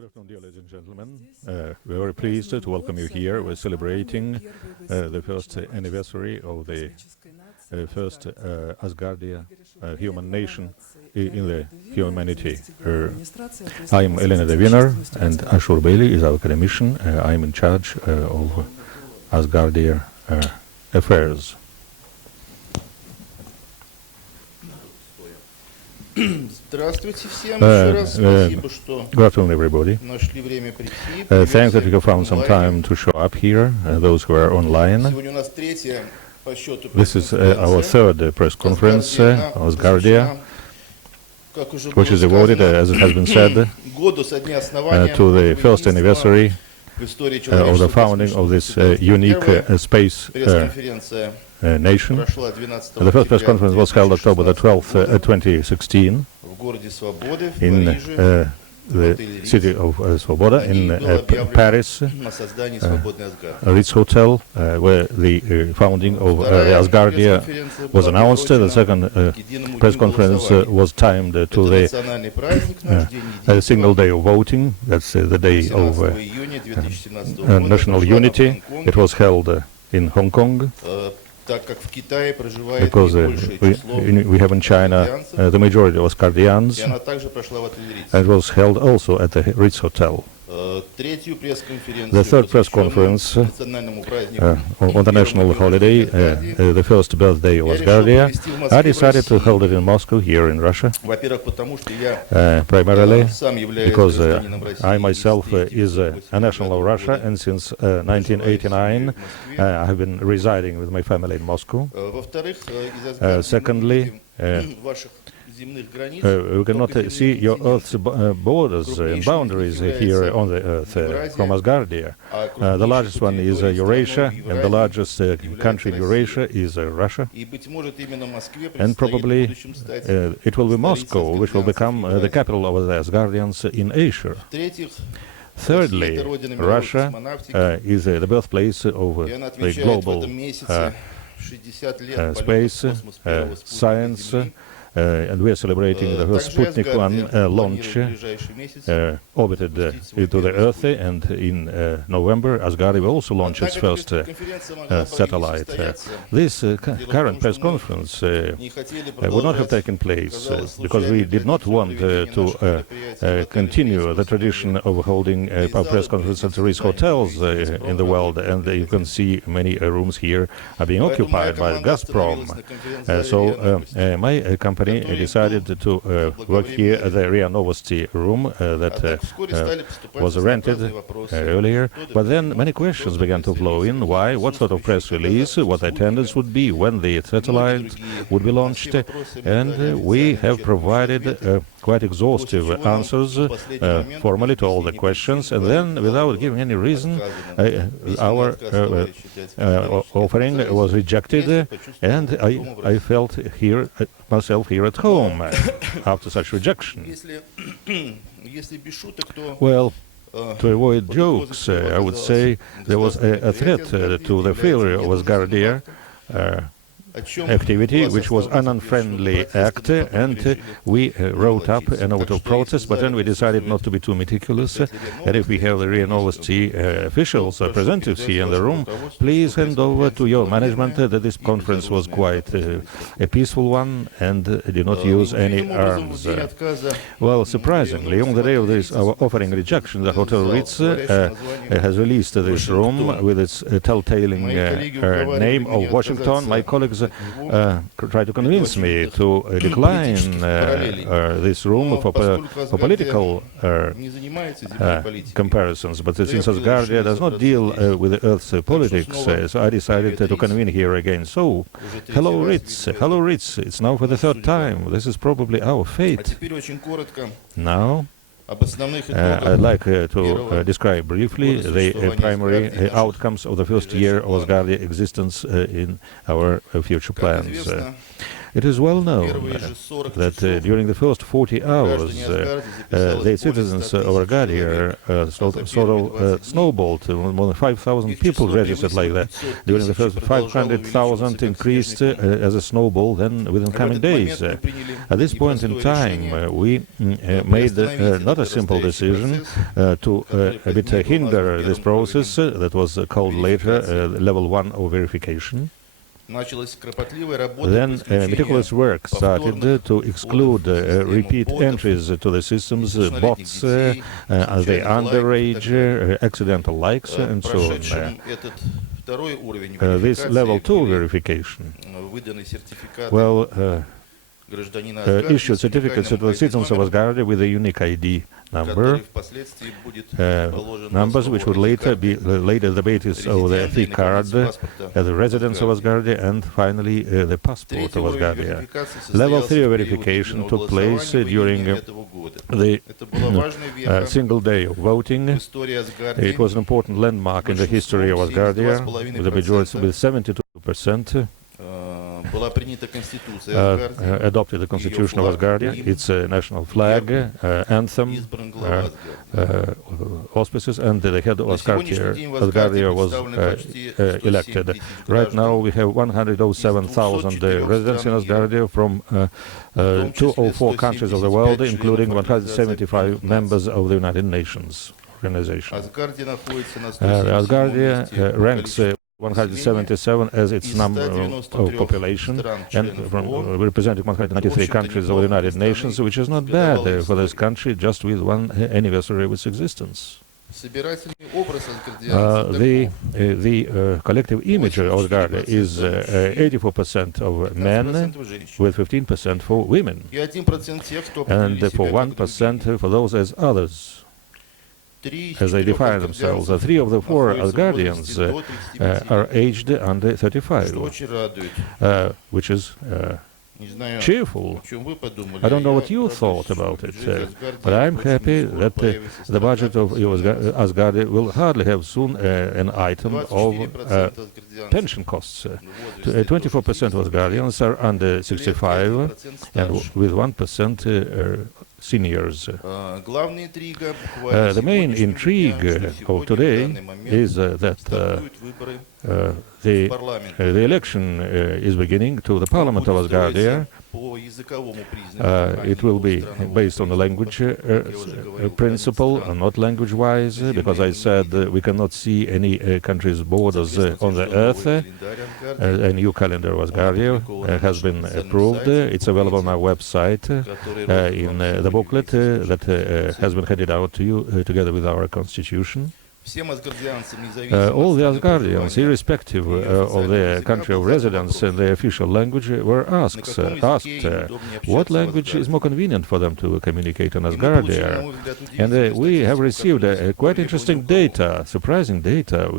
Good afternoon, dear ladies and gentlemen. We're very pleased to welcome you here. We're celebrating the first anniversary of the first Asgardia human nation in the humanity. I'm Elena the winner, and Ashurbeily is our academician. I'm in charge of Asgardia affairs. Good afternoon, everybody. Thanks that you have found some time to show up here, those who are online. This is our third press conference, Asgardia, which is devoted, as it has been said, to the first anniversary of the founding of this unique space nation. The first press conference was held October the 12th, 2016 in the city of Svoboda in Paris, Ritz Hotel, where the founding of Asgardia was announced. The second press conference was timed to the single day of voting. That's the day of national unity. It was held in Hong Kong, because we have in China the majority of Asgardians, and it was held also at the Ritz Hotel. The third press conference on the national holiday, the first birthday of Asgardia, I decided to hold it in Moscow, here in Russia, primarily because I myself is a national of Russia, and since 1989 I have been residing with my family in Moscow. Secondly, we cannot see your Earth's borders and boundaries here on the Earth from Asgardia. The largest one is Eurasia, and the largest country in Eurasia is Russia. And probably it will be Moscow, which will become the capital of the Asgardians in Asia. Thirdly, Russia is the birthplace of the global space science. And we are celebrating the first Sputnik 1 launch orbited into the Earth, and in November Asgardia will also launch its first satellite. This current press conference would not have taken place because we did not want to continue the tradition of holding our press conference at Ritz hotels in the world, and you can see many rooms here are being occupied by Gazprom. So my company decided to work here at the RIA Novosti room that was rented earlier. But then many questions began to flow in. Why? What sort of press release? What attendance would be? When the satellite would be launched? And we have provided quite exhaustive answers formally to all the questions, and then without giving any reason our offering was rejected, and I felt myself here at home after such rejection. Well, to avoid jokes, I would say there was a threat to the failure of Asgardia activity, which was an unfriendly act, and we wrote up a note of protest, but then we decided not to be too meticulous, and if we have the RIA Novosti officials, representatives here in the room, please hand over to your management that this conference was quite a peaceful one and did not use any arms. Well, surprisingly, on the day of this our offering rejection, the Hotel Ritz has released this room with its telltale name of Washington. My colleagues try to convince me to decline this room for political comparisons, but since Asgardia does not deal with the Earth's politics, so I decided to convene here again. So, hello Ritz, it's now for the third time. This is probably our fate. Now, I'd like to describe briefly the primary outcomes of the first year of Asgardia existence in our future plans. It is well known that during the first 40 hours, the citizens of Asgardia sort of snowballed. More than 5,000 people registered like that. During the first 500,000 increased as a snowball then within coming days. At this point in time, we made not a simple decision to a bit hinder this process that was called later level 1 of verification. Then meticulous work started to exclude repeat entries to the systems, bots, the underage, accidental likes, and so on. This level 2 verification, well, issued certificates to the citizens of Asgardia with a unique ID number, numbers which would later be the basis of the ID card, the residence of Asgardia, and finally the passport of Asgardia. Level 3 verification took place during the single day of voting. It was an important landmark in the history of Asgardia, with a majority with 72%. Adopted the constitution of Asgardia, its national flag, anthem, auspices, and the head of Asgardia was elected. Right now we have 107,000 residents in Asgardia from 204 countries of the world, including 175 members of the United Nations Organization. Asgardia ranks 177 as its number of population, and representing 193 countries of the United Nations, which is not bad for this country, just with one anniversary of its existence. The collective image of Asgardia is 84% of men, with 15% for women, and for 1% for those as others, as they define themselves. 3 of the 4 Asgardians are aged under 35, which is cheerful. I don't know what you thought about it, but I'm happy that the budget of Asgardia will hardly have soon an item of pension costs. 24% of Asgardians are under 65, and with 1% seniors. The main intrigue of today is that the election is beginning to the Parliament of Asgardia. It will be based on the language principle, not language-wise, because I said we cannot see any country's borders on the earth. A new calendar of Asgardia has been approved. It's available on our website in the booklet that has been handed out to you together with our constitution. All the Asgardians, irrespective of their country of residence and their official language, were asked what language is more convenient for them to communicate on Asgardia. And we have received quite interesting data, surprising data.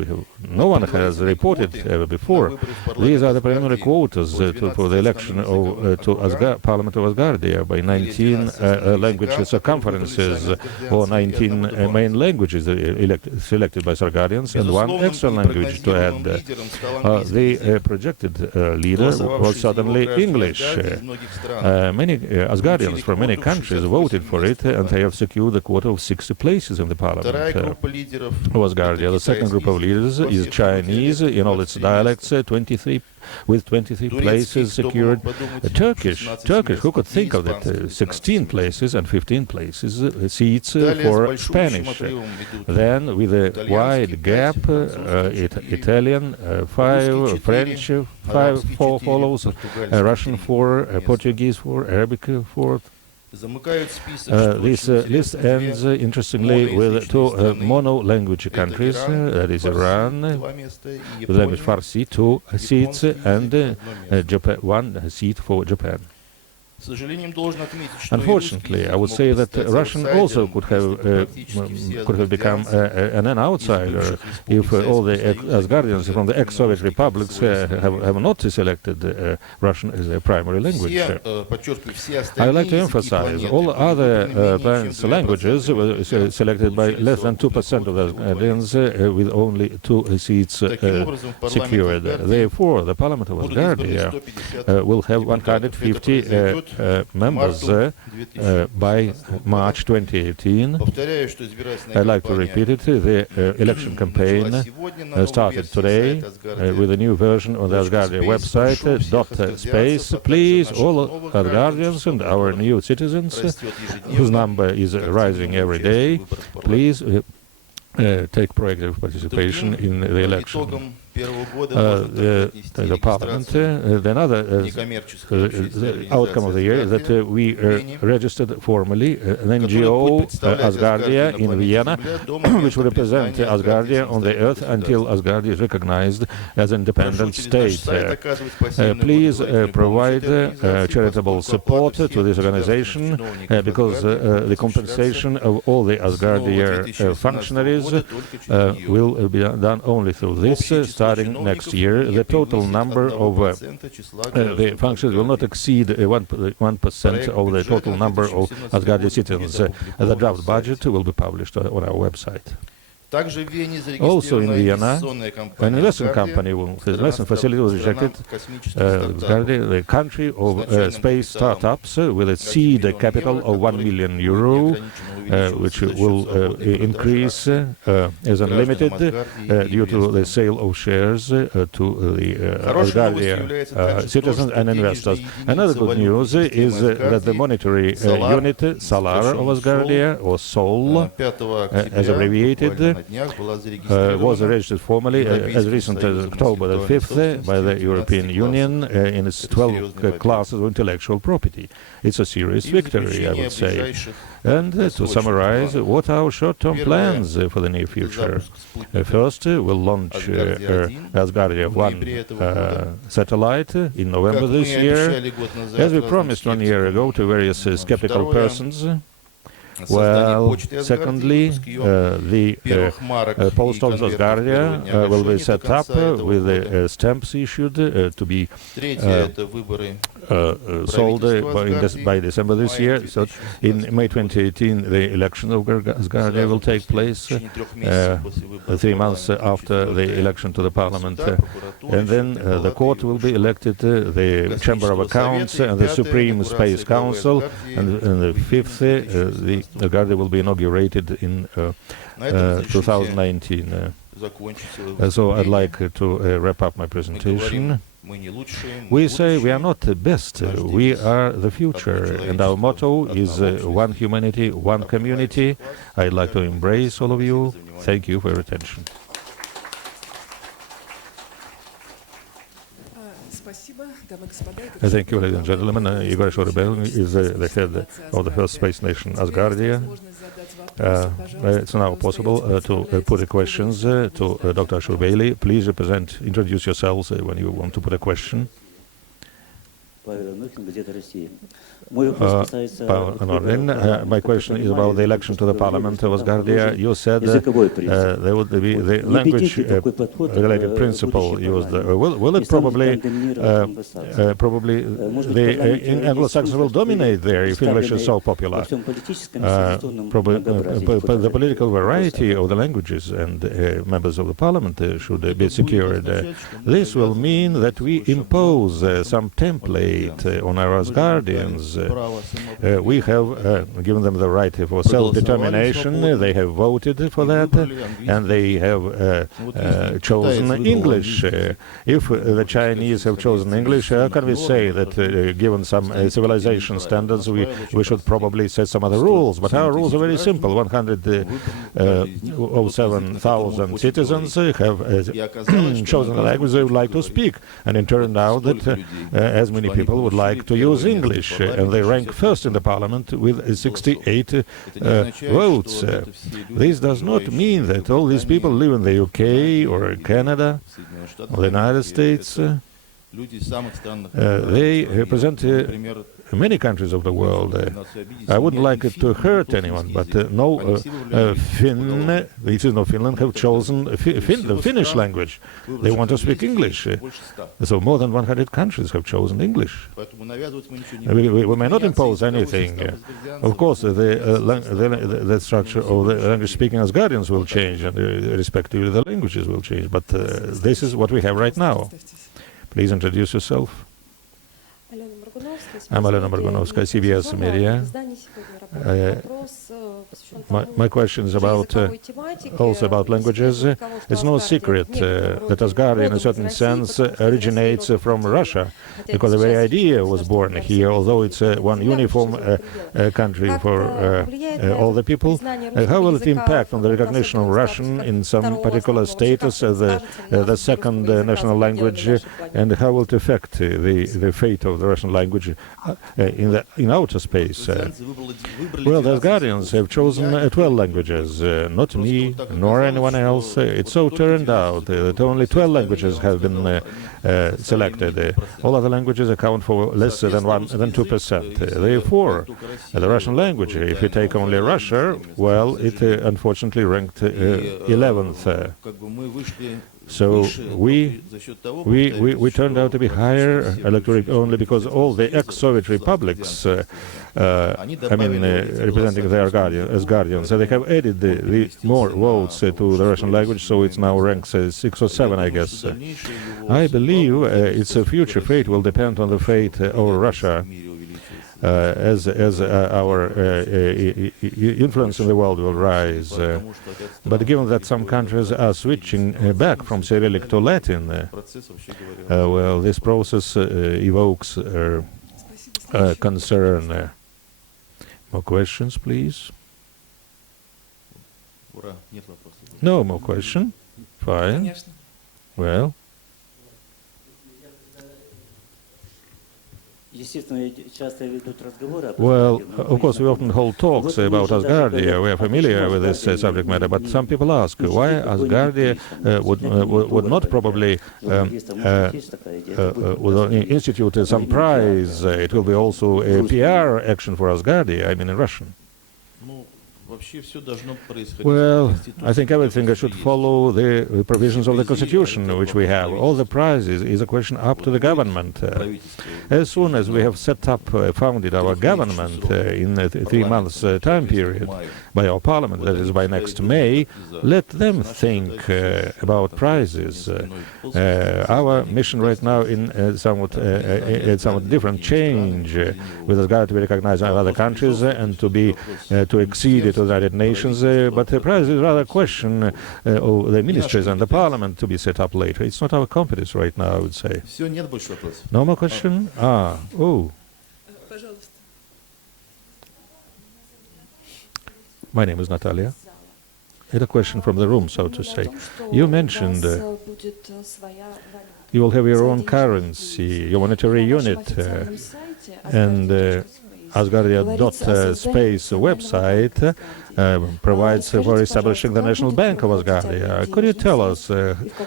No one has reported ever before. These are the preliminary quotas for the election to Parliament of Asgardia by 19 language circumferences, or 19 main languages selected by Asgardians, and one extra language to add. The projected leader was suddenly English. Many Asgardians from many countries voted for it, and they have secured a quota of 60 places in the parliament of Asgardia. The second group of leaders is Chinese in all its dialects, 23 with 23 places secured. Turkish, who could think of that? 16 places and 15 places seats for Spanish. Then, with a wide gap, Italian 5, French 5, 4 follows, Russian 4, Portuguese 4, Arabic 4. This list ends, interestingly, with 2 mono-language countries, that is Iran, with language Farsi, 2 seats, and Japan, 1 seat for Japan. Unfortunately, I would say that Russian also could have become an outsider if all the Asgardians from the ex-Soviet republics have not selected Russian as their primary language. I would like to emphasize all other languages were selected by less than 2% of the Asgardians, with only 2 seats secured. Therefore, the Parliament of Asgardia will have 150 members by March 2018. I'd like to repeat it. The election campaign started today with a new version on the Asgardia website, .space. Please, all Asgardians and our new citizens, whose number is rising every day, please take proactive participation in the election. The Parliament, the outcome of the year is that we registered formally an NGO, Asgardia, in Vienna, which will represent Asgardia on the earth until Asgardia is recognized as an independent state. Please provide charitable support to this organization, because the compensation of all the Asgardia functionaries will be done only through this. Starting next year, the total number of the functions will not exceed 1% of the total number of Asgardia citizens. The draft budget will be published on our website. Also in Vienna, an investment company, investment facility was rejected, the country of space startups, with a seed capital of €1 million, which will increase as unlimited due to the sale of shares to the Asgardia citizens and investors. Another good news is that the monetary unit, Solar of Asgardia, or SOL, as abbreviated, was registered formally as recent as October the 5th by the European Union in its 12 classes of intellectual property. It's a serious victory, I would say. And to summarize, what are our short-term plans for the near future? First, we'll launch Asgardia 1 satellite in November this year, as we promised 1 year ago to various skeptical persons. Well, secondly, the post office Asgardia will be set up with the stamps issued to be sold by December this year. So in May 2018, the election of Asgardia will take place, 3 months after the election to the parliament. And then the court will be elected, the Chamber of Accounts and the Supreme Space Council, and the 5th, the Asgardia will be inaugurated in 2019. So I'd like to wrap up my presentation. We say we are not the best, we are the future, and our motto is one humanity, one community. I'd like to embrace all of you. Thank you for your attention. Thank you, ladies and gentlemen. Igor Ashurbeyli is the head of the first space nation, Asgardia. It's now possible to put questions to Dr. Ashurbeyli. Please introduce yourselves when you want to put a question. My question is about the election to the Parliament of Asgardia. You said there would be the language-related principle used. Will it probably the Anglo-Saxons will dominate there if English is so popular? Probably the political variety of the languages and members of the Parliament should be secured. This will mean that we impose some template on our Asgardians. We have given them the right for self-determination. They have voted for that, and they have chosen English. If the Chinese have chosen English, how can we say that, given some civilization standards, we should probably set some other rules? But our rules are very simple. 107,000 citizens have chosen the language they would like to speak, and it turned out that as many people would like to use English, and they rank first in the parliament with 68 votes. This does not mean that all these people live in the UK or Canada or the United States. They represent many countries of the world. I wouldn't like it to hurt anyone, but Finland have chosen the Finnish language. They want to speak English. So more than 100 countries have chosen English. We may not impose anything. Of course, the structure of the language-speaking Asgardians will change, and respectively the languages will change. But this is what we have right now. Please introduce yourself. I'm Alena Morgunovskaya, CBS Media. My question is about also about languages. It's no secret that Asgardia, in a certain sense, originates from Russia, because the very idea was born here, although it's one uniform country for all the people. How will it impact on the recognition of Russian in some particular status as the second national language, and how will it affect the fate of the Russian language in outer space? Well, the Asgardians have chosen 12 languages, not me, nor anyone else. It so turned out that only 12 languages have been selected. All other languages account for less than 2%. Therefore, the Russian language, if you take only Russia, well, it unfortunately ranked 11th. So we turned out to be higher electorate only because all the ex-Soviet republics, representing the Asgardians, they have added the more votes to the Russian language, so it now ranks 6 or 7, I guess. I believe its future fate will depend on the fate of Russia. As our influence in the world will rise. But given that some countries are switching back from Cyrillic to Latin, well, this process evokes concern. More questions, please? No more question? Fine. Well. Well, of course, we often hold talks about Asgardia. We are familiar with this subject matter, but some people ask why Asgardia would not probably institute some prize. It will be also a PR action for Asgardia, I mean in Russian. Well, I think everything should follow the provisions of the Constitution, which we have. All the prizes is a question up to the government. As soon as we have set up, founded our government in a 3 months time period by our parliament, that is by next May, let them think about prizes. Our mission right now in somewhat different change, with Asgard to be recognized in other countries and to exceed to the United Nations, but the prize is rather a question of the ministries and the parliament to be set up later. It's not our competence right now, I would say. No more question? My name is Natalia. I had a question from the room, so to say. You mentioned you will have your own currency, your monetary unit, and Asgardia.space website provides for establishing the National Bank of Asgardia. Could you tell us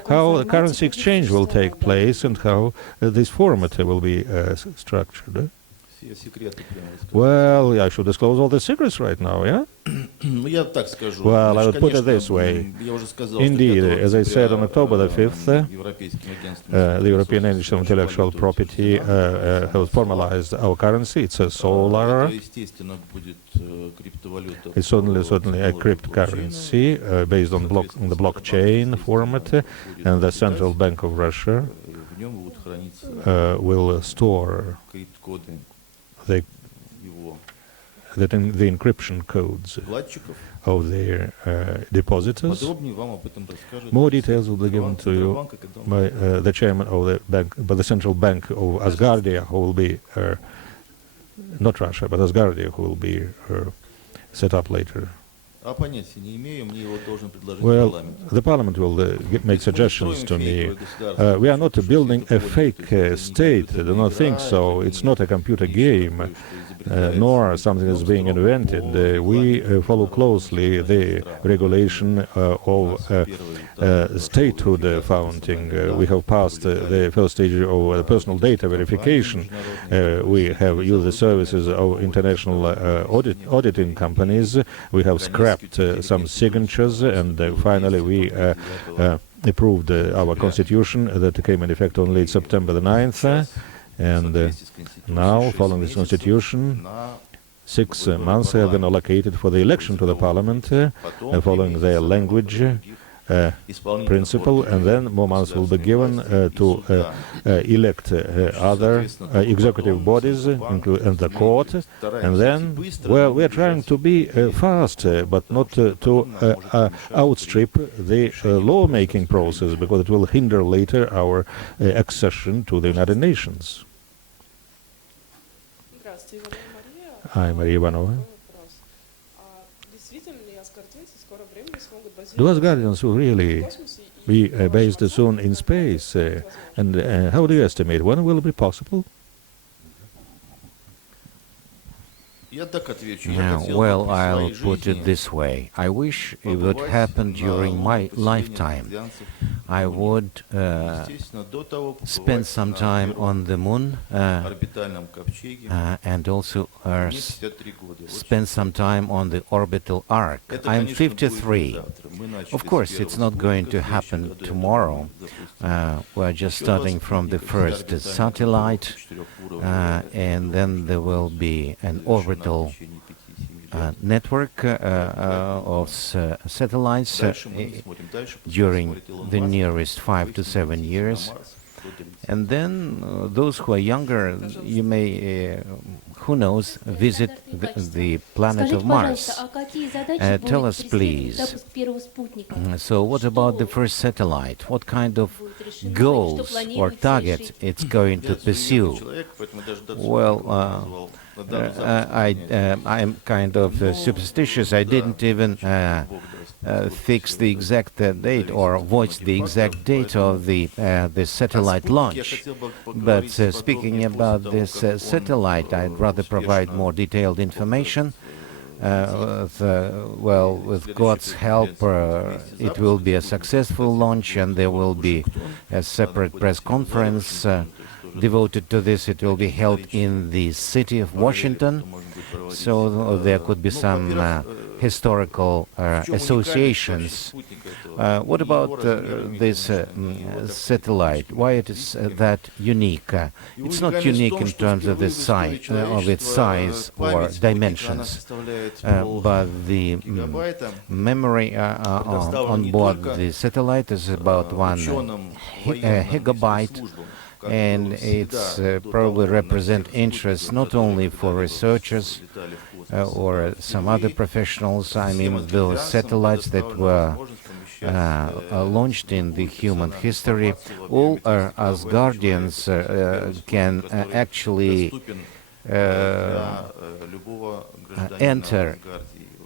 how the currency exchange will take place and how this format will be structured? Well, I should disclose all the secrets right now, yeah? Well, I would put it this way. Indeed, as I said on October the 5th, the European Agency of Intellectual Property has formalized our currency. It's a solar. It's certainly a cryptocurrency based on the blockchain format, and the Central Bank of Russia will store the encryption codes of their depositors. More details will be given to you by the chairman of the bank, by the Central Bank of Asgardia, who will be not Russia, but Asgardia, who will be set up later. Well, the parliament will make suggestions to me. We are not building a fake state, I do not think so. It's not a computer game, nor something that's being invented. We follow closely the regulation of statehood founding. We have passed the first stage of personal data verification. We have used the services of international auditing companies. We have scrapped some signatures, and finally we approved our constitution that came in effect on late September the 9th. And now, following this constitution, 6 months have been allocated for the election to the parliament, following their language principle, and then more months will be given to elect other executive bodies, and the court. And then, well, we are trying to be fast, but not to outstrip the lawmaking process, because it will hinder later our accession to the United Nations. Hi, Maria Ivanova. Do Asgardians will really be based soon in space? And how do you estimate when will it be possible? Well, I'll put it this way. I wish it would happen during my lifetime. I would spend some time on the moon and also spend some time on the orbital arc. I'm 53. Of course, it's not going to happen tomorrow. We're just starting from the first satellite, and then there will be an orbital network of satellites during the nearest 5 to 7 years. And then those who are younger, you may, who knows, visit the planet of Mars. Tell us, please, so what about the first satellite? What kind of goals or targets it's going to pursue? Well, I'm kind of superstitious. I didn't even fix the exact date or voice the exact date of the satellite launch. But speaking about this satellite, I'd rather provide more detailed information. Well, with God's help, it will be a successful launch, and there will be a separate press conference devoted to this. It will be held in the city of Washington, so there could be some historical associations. What about this satellite? Why it is that unique? It's not unique in terms of the size, of its size or dimensions, but the memory on board the satellite is about 1 gigabyte. And it's probably represent interest not only for researchers or some other professionals. I mean, those satellites that were launched in the human history. All our Asgardians can actually enter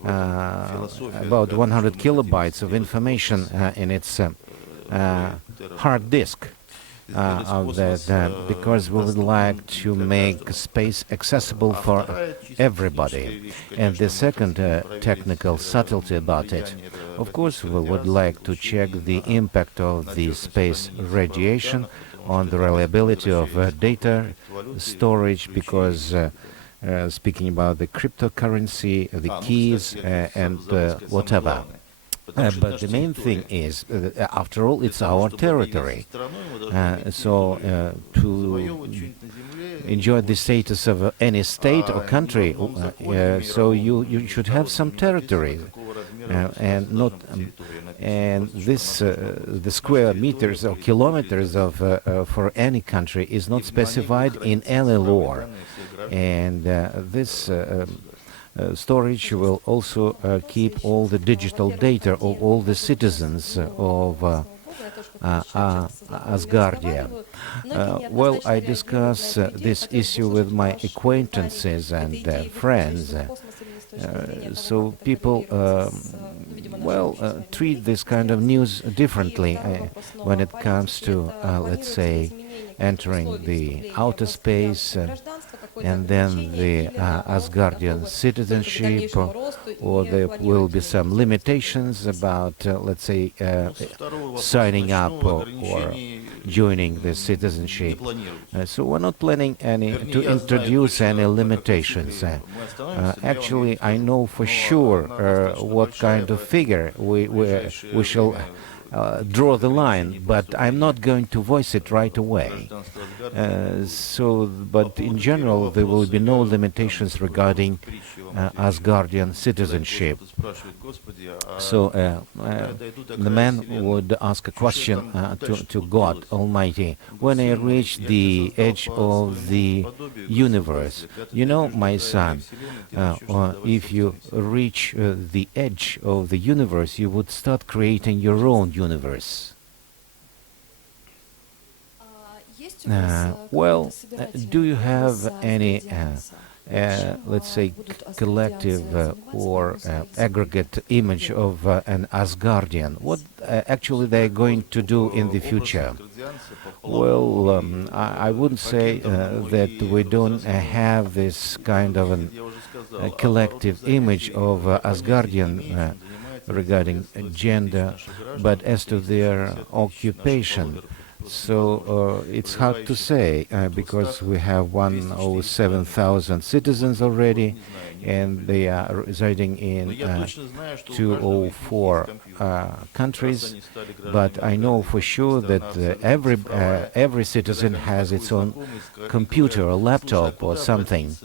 about 100 kilobytes of information in its hard disk. Of that, because we would like to make space accessible for everybody. And the second technical subtlety about it, of course, we would like to check the impact of the space radiation on the reliability of data storage, because speaking about the cryptocurrency, the keys, and whatever. But the main thing is, after all, it's our territory. So to enjoy the status of any state or country, so you should have some territory, and not and this the square meters or kilometers of for any country is not specified in any law, and this. Storage will also keep all the digital data of all the citizens of Asgardia. Well, I discuss this issue with my acquaintances and friends. So people, treat this kind of news differently when it comes to, let's say, entering the outer space and then the Asgardian citizenship, or there will be some limitations about, let's say, signing up or joining the citizenship. So we're not planning to introduce any limitations. Actually, I know for sure what kind of figure we shall draw the line, but I'm not going to voice it right away. But in general, there will be no limitations regarding Asgardian citizenship. So the man would ask a question to God Almighty: when I reach the edge of the universe, you know, my son, if you reach the edge of the universe, you would start creating your own universe. Do you have any, let's say, collective or aggregate image of an Asgardian? What actually they're going to do in the future? Well, I wouldn't say that we don't have this kind of a collective image of Asgardian regarding gender, but as to their occupation, so it's hard to say because we have 107,000 citizens already, and they are residing in 204 countries. But I know for sure that every citizen has its own computer or laptop or something,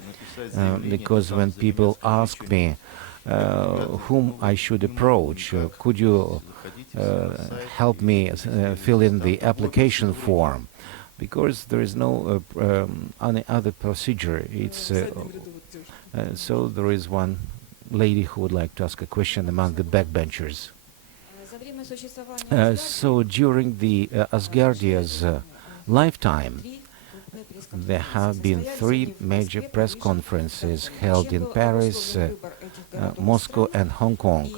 because when people ask me whom I should approach, could you help me fill in the application form, because there is no any other procedure. It's so there is one lady who would like to ask a question among the backbenchers. So during the Asgardia's lifetime, there have been 3 major press conferences held in Paris, Moscow and Hong Kong.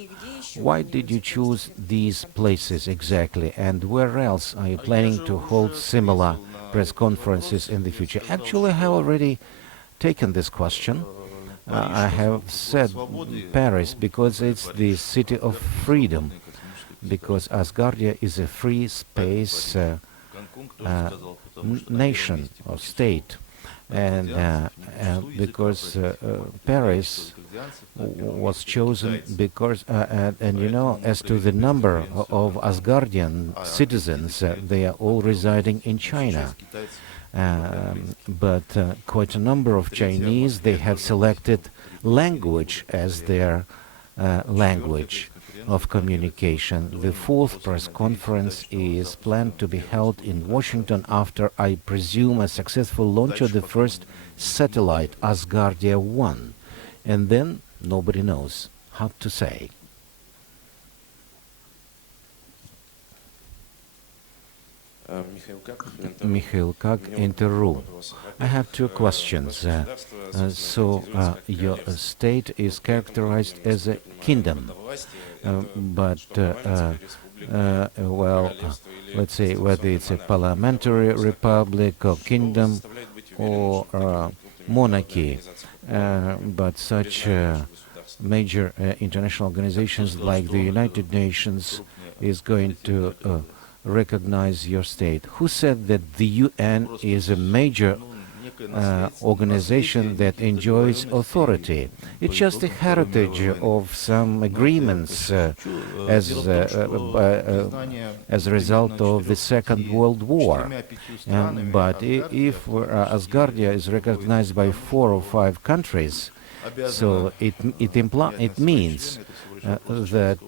Why did you choose these places exactly, and where else are you planning to hold similar press conferences in the future? Actually, I have already taken this question. I have said Paris because it's the city of freedom, because Asgardia is a free space nation or state, and because Paris was chosen because, and you know, as to the number of Asgardian citizens, they are all residing in China. But quite a number of Chinese, they have selected language as their language of communication. The 4th press conference is planned to be held in Washington after, I presume, a successful launch of the first satellite, Asgardia 1. And then nobody knows. Hard to say. Mikhail Kak, Interru. I have 2 questions. Your state is characterized as a kingdom, but let's say whether it's a parliamentary republic or kingdom or monarchy, but such major international organizations like the United Nations is going to recognize your state. Who said that the UN is a major organization that enjoys authority? It's just a heritage of some agreements as a result of the Second World War. But if Asgardia is recognized by 4 or 5 countries, so it means that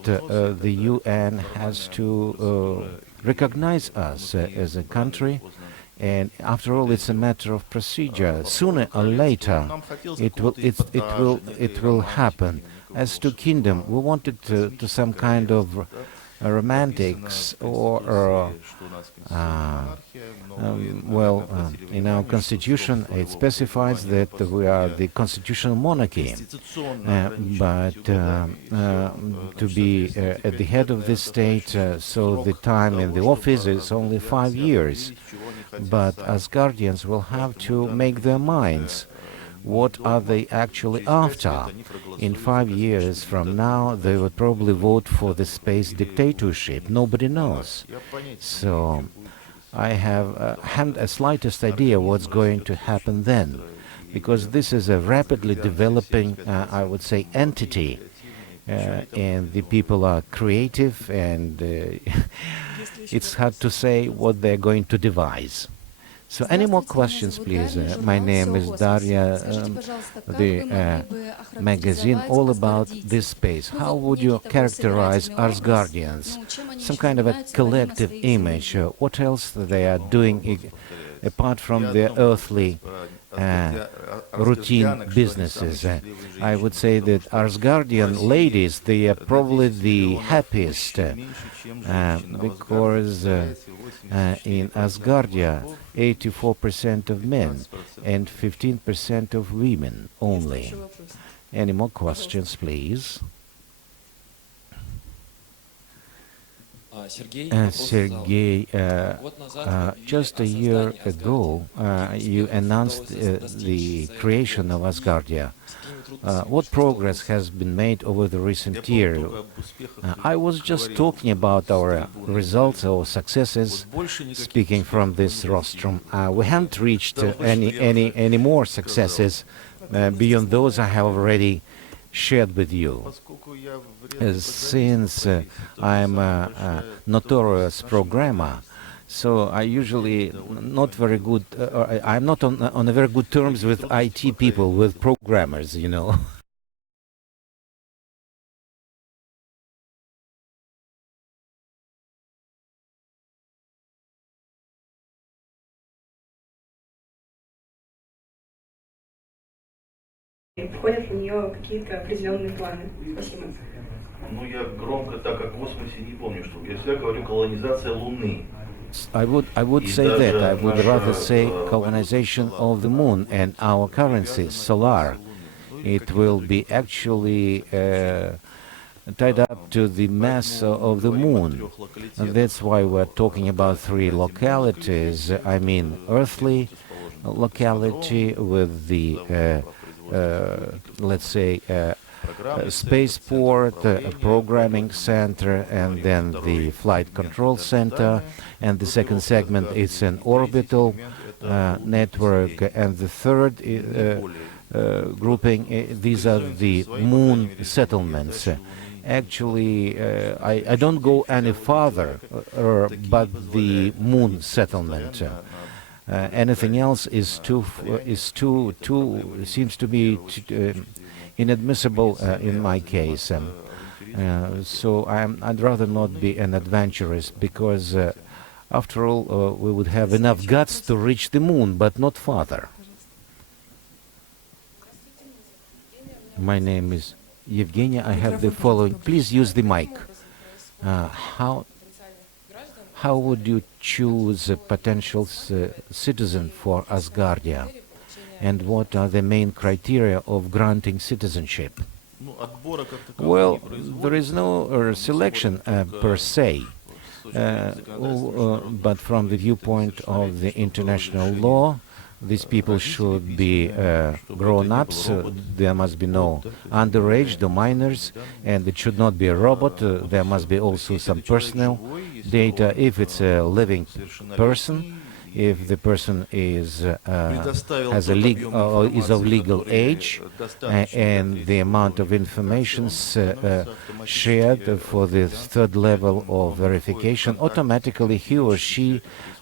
the UN has to recognize us as a country, and after all, it's a matter of procedure. Sooner or later, it will happen. As to kingdom, we wanted to some kind of In our constitution, it specifies that we are the constitutional monarchy, but to be at the head of this state, so the time in the office is only 5 years. But Asgardians will have to make their minds. What are they actually after? In 5 years from now, they would probably vote for the space dictatorship. Nobody knows. So I haven't a slightest idea what's going to happen then, because this is a rapidly developing, I would say, entity, and the people are creative, and it's hard to say what they're going to devise. So any more questions, please? My name is Daria, the magazine all about this space. How would you characterize Asgardians? Some kind of a collective image. What else they are doing apart from their earthly routine businesses? I would say that Asgardian ladies, they are probably the happiest, because in Asgardia, 84% of men and 15% of women only. Any more questions, please? Sergey, just a year ago, you announced the creation of Asgardia. What progress has been made over the recent year? I was just talking about our results, our successes, speaking from this rostrum. We haven't reached any more successes beyond those I have already shared with you. Since I'm a notorious programmer, so I usually not very good, I'm not on a very good terms with IT people, with programmers, you know. Входят в нее какие-то определенные планы. Спасибо. Ну, я громко так о космосе не помню, что я всегда говорю колонизация Луны. I would say that. I would rather say colonization of the moon, and our currency, solar. It will be actually tied up to the mass of the moon. And that's why we're talking about 3 localities. I mean, earthly locality with the, let's say, spaceport, programming center, and then the flight control center. And the second segment is an orbital network. And the third grouping, these are the moon settlements. Actually, I don't go any farther, but the moon settlement. Anything else is seems to be inadmissible in my case. So I'd rather not be an adventurous, because after all, we would have enough guts to reach the moon, but not farther. My name is Evgenia. I have the following. Please use the mic. How would you choose a potential citizen for Asgardia? And what are the main criteria of granting citizenship? Well, there is no selection per se, but from the viewpoint of the international law, these people should be grown-ups. There must be no underage, no minors, and it should not be a robot. There must be also some personal data. If it's a living person, if the person is is of legal age, and the amount of information shared for the 3rd level of verification, automatically he or she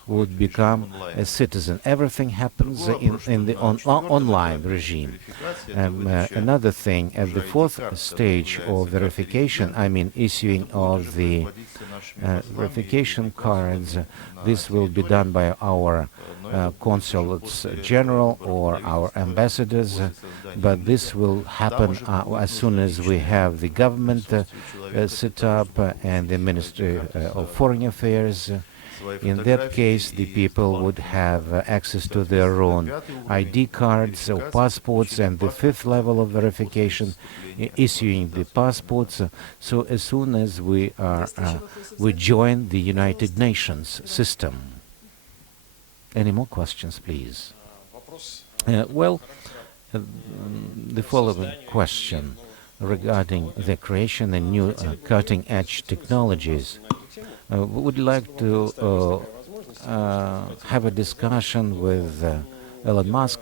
would become a citizen. Everything happens in the online regime. Another thing, at the 4th stage of verification, I mean issuing of the verification cards, this will be done by our consulates general or our ambassadors, but this will happen as soon as we have the government set up and the Ministry of Foreign Affairs. In that case, the people would have access to their own ID cards or passports, and the fifth level of verification, issuing the passports. So as soon as we join the United Nations system. Any more questions, please? The following question regarding the creation of new cutting-edge technologies. We would like to have a discussion with Elon Musk.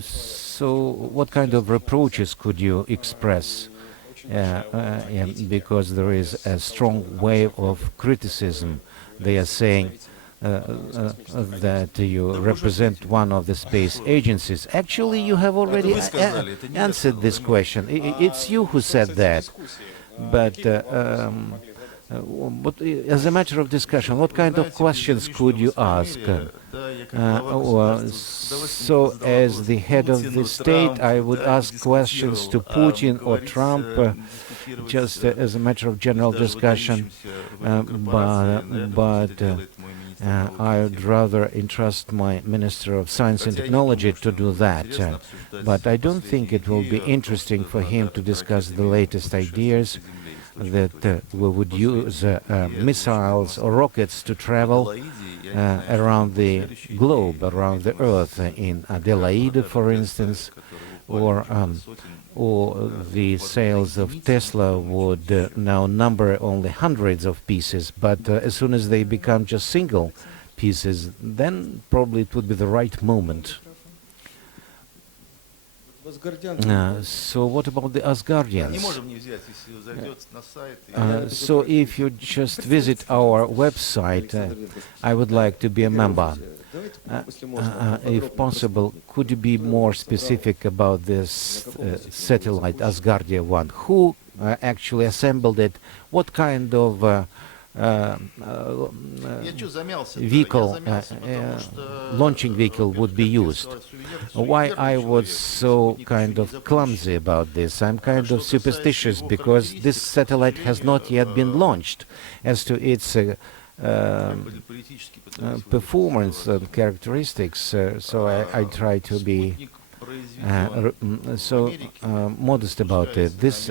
So what kind of reproaches could you express? Because there is a strong wave of criticism. They are saying that you represent one of the space agencies. Actually, you have already answered this question. It's you who said that. But as a matter of discussion, what kind of questions could you ask? So, as the head of the state, I would ask questions to Putin or Trump, just as a matter of general discussion. But I would rather entrust my Minister of Science and Technology to do that. But I don't think it will be interesting for him to discuss the latest ideas that we would use missiles or rockets to travel around the globe, around the Earth, in Adelaide, for instance, or the sales of Tesla would now number only hundreds of pieces, but as soon as they become just single pieces, then probably it would be the right moment. So what about the Asgardians? So if you just visit our website, I would like to be a member. If possible, could you be more specific about this satellite Asgardia 1? Who actually assembled it? What kind of vehicle, launching vehicle would be used? Why I was so kind of clumsy about this? I'm kind of superstitious because this satellite has not yet been launched. As to its performance and characteristics, so I try to be modest about it. This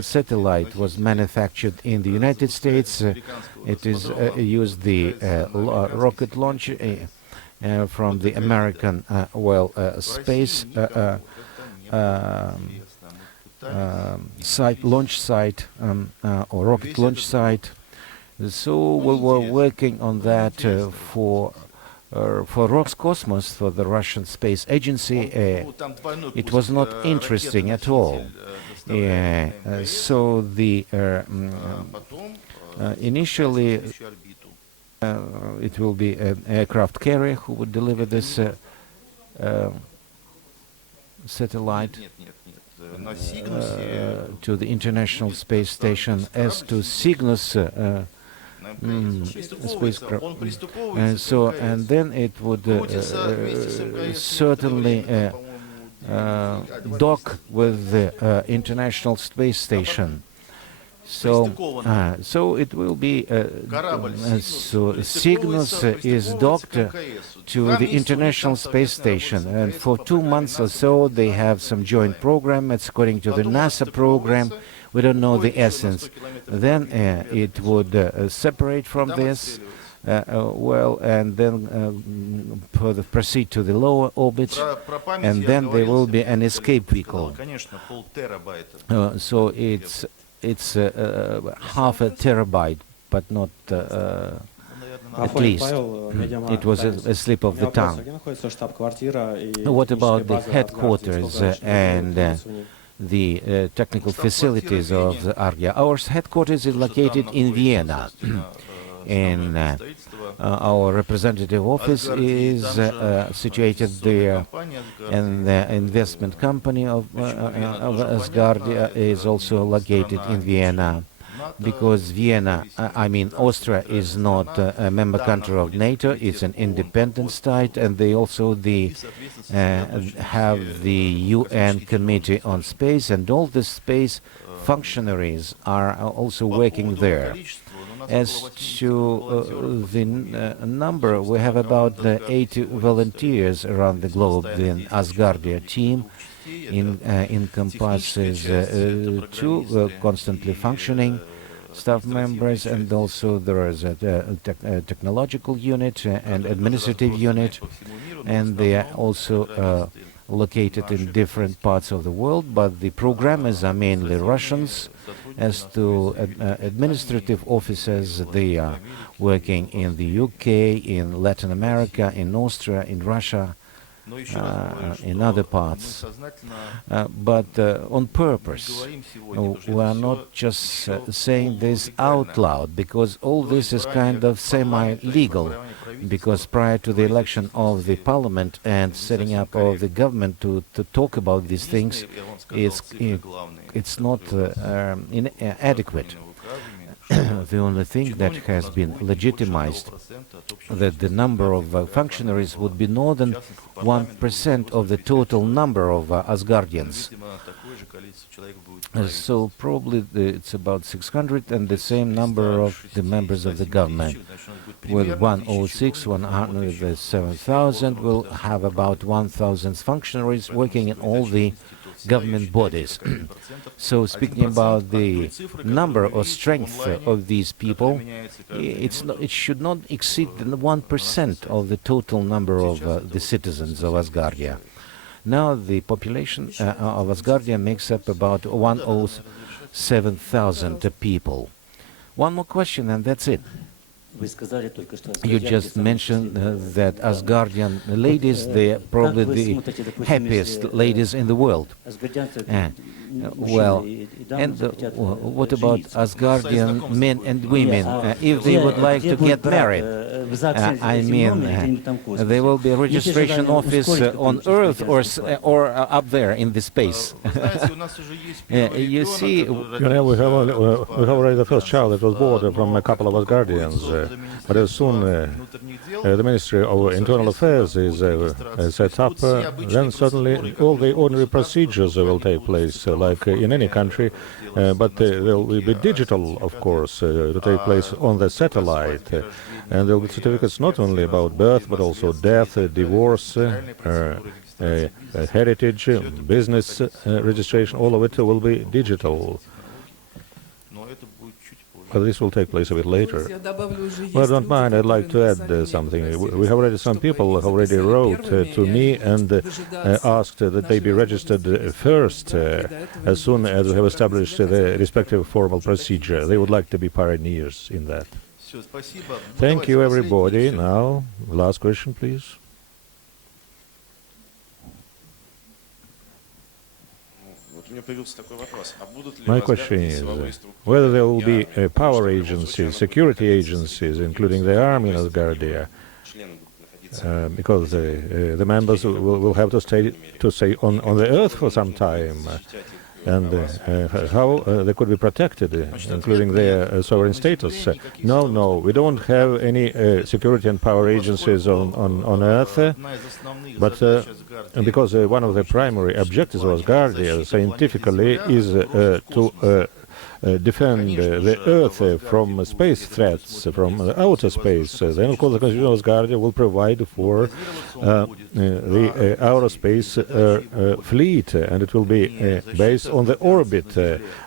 satellite was manufactured in the United States. It is used the rocket launch from the American space launch site or rocket launch site. So we were working on that for Roscosmos, for the Russian space agency. It was not interesting at all. So the initially it will be an aircraft carrier who would deliver this satellite to the International Space Station. As to Cygnus spacecraft, and then it would certainly dock with the International Space Station. So it will be so Cygnus is docked to the International Space Station, and for 2 months or so they have some joint program. It's according to the NASA program. We don't know the essence. Then it would separate from this, and then proceed to the lower orbit, and then there will be an escape vehicle. So it's half a terabyte, but not at least. It was a slip of the tongue. What about the headquarters and the technical facilities of the Asgardia? Our headquarters is located in Vienna, and our representative office is situated there, and the investment company of Asgardia is also located in Vienna, because Vienna, Austria, is not a member country of NATO. It's an independent state, and they also have the UN Committee on Space, and all the space functionaries are also working there. As to the number, we have about 80 volunteers around the globe. The Asgardia team encompasses two constantly functioning staff members, and also there is a technological unit and administrative unit, and they are also located in different parts of the world, but the programmers are mainly Russians. As to administrative officers, they are working in the UK, in Latin America, in Austria, in Russia, in other parts. But on purpose, we are not just saying this out loud, because all this is kind of semi-legal, because prior to the election of the parliament and setting up of the government to talk about these things, it's not inadequate. The only thing that has been legitimized, that the number of functionaries would be more than 1% of the total number of Asgardians. So probably it's about 600, and the same number of the members of the government. With 106, 107,000, we'll have about 1,000 functionaries working in all the government bodies. So speaking about the number or strength of these people, it should not exceed 1% of the total number of the citizens of Asgardia. Now the population of Asgardia makes up about 107,000 people. One more question and that's it. You just mentioned that Asgardian ladies, they are probably the happiest ladies in the world. Well, and what about Asgardian men and women? If they would like to get married, I mean, there will be a registration office on Earth or up there in the space. You see, You know, we have already the first child that was born from a couple of Asgardians, but as soon the Ministry of Internal Affairs is set up, then certainly all the ordinary procedures will take place, like in any country, but they will be digital, of course, to take place on the satellite. And there will be certificates not only about birth, but also death, divorce, heritage, business registration. All of it will be digital. But this will take place a bit later. Well, don't mind, I'd like to add something. We have already some people who already wrote to me and asked that they be registered first, as soon as we have established the respective formal procedure. They would like to be pioneers in that. Thank you, everybody. Now, last question, please. My question is whether there will be power agencies, security agencies, including the army in Asgardia, because the members will have to stay on the earth for some time, and how they could be protected, including their sovereign status. No, we don't have any security and power agencies on Earth, but because one of the primary objectives of Asgardia scientifically is to defend the Earth from space threats, from outer space. Then, of course, the Constitution of Asgardia will provide for the outer space fleet, and it will be based on the orbit,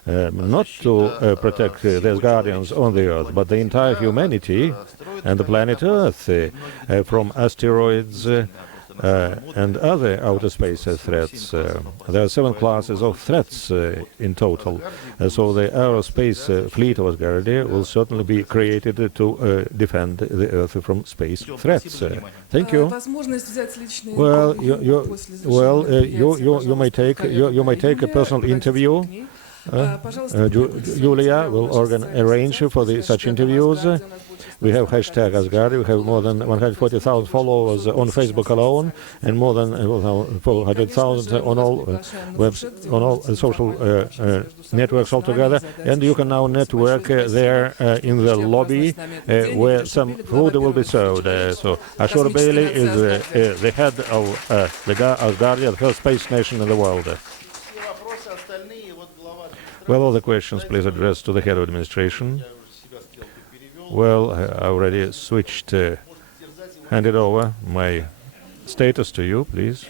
not to protect the Asgardians on the Earth, but the entire humanity and the planet Earth from asteroids and other outer space threats. There are 7 classes of threats in total. So the aerospace fleet of Asgardia will certainly be created to defend the Earth from space threats. Thank you. Well, you may take a personal interview. Julia will arrange for such interviews. We have hashtag Asgardia. We have more than 140,000 followers on Facebook alone, and more than 400,000 on all social networks altogether. And you can now network there in the lobby where some food will be served. So Ashurbeyli is the head of Asgardia, the first space nation in the world. Well, all the questions please address to the head of administration. Well, I already switched, handed over my status to you, please.